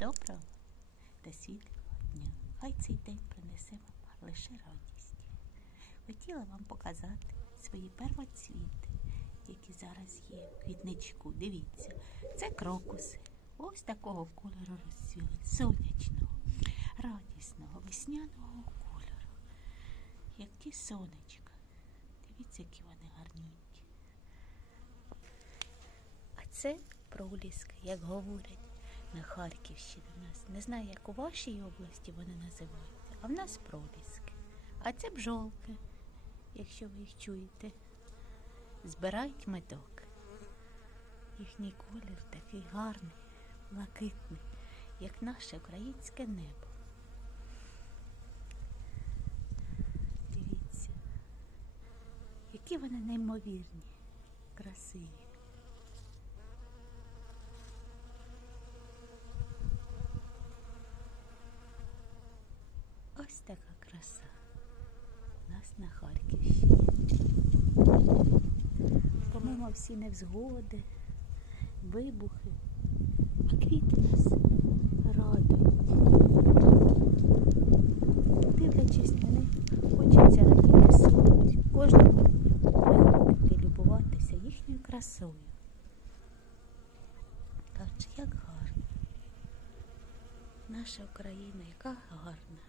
Доброго та світлого дня. Хай цей день принесе вам лише радість. Хотіла вам показати свої первоцвіти, які зараз є в квітничку. Дивіться, це крокуси. Ось такого кольору розцвіли. Сонячного, радісного, весняного кольору. Які сонечка. Дивіться, які вони гарненькі. А це проліски, як говорять на Харківщині в нас. Не знаю, як у вашій області вони називаються, а в нас проліски. А це бджолки, якщо ви їх чуєте. Збирають медок. Їхній колір такий гарний, блакитний, як наше українське небо. Дивіться, які вони неймовірні, красиві. Ось така краса у нас на Харківщині. Помимо всі невзгоди, вибухи, а квіти нас радують. Дивлячись на них, хочеться радіти сонцю. Кожному приходити любуватися їхньою красою. Каже, як гарно. Наша Україна, яка гарна.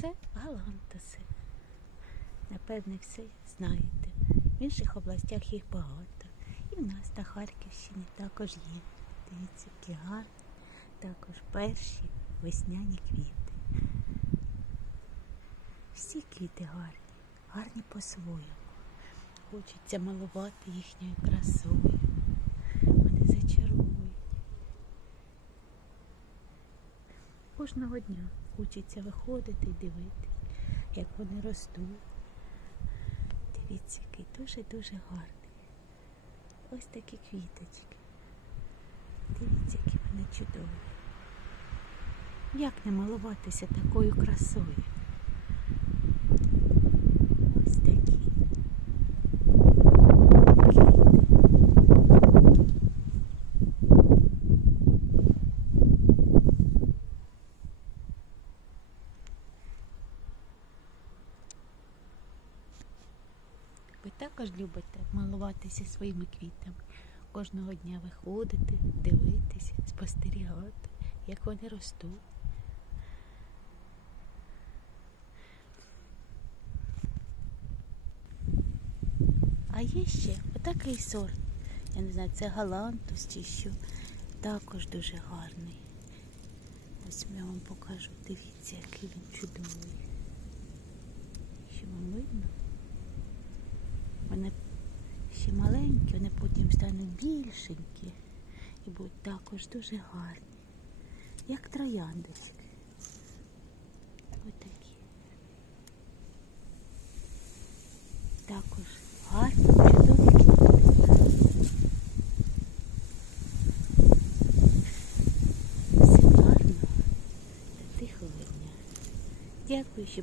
Це галантуси. Напевне, все знаєте. В інших областях їх багато. І в нас на Харківщині також є. Дивіться, які гарні. Також перші весняні квіти. Всі квіти гарні, гарні по-своєму. Хочеться малувати їхньою красою. Вони зачарують. Кожного дня хочеться виходити і дивитись, як вони ростуть. Дивіться, який дуже-дуже гарний. Ось такі квіточки. Дивіться, які вони чудові. Як не малуватися такою красою? Ось такі. Квіти. Ви також любите малуватися своїми квітами, кожного дня виходити, дивитися, спостерігати, як вони ростуть. А є ще отакий сорт. Я не знаю, це галантус чи що. Також дуже гарний. Ось я вам покажу. Дивіться, який він чудовий. Що вам видно? Вони ще маленькі, вони потім стануть більшенькі і будуть також дуже гарні, як трояндочки. Ось такі. Також гарні, чудові. Всім гарного та тихого дня. Дякую, що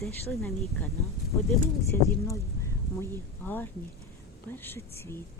зайшли на мій канал, подивилися зі мною мої гарні першоцвіти.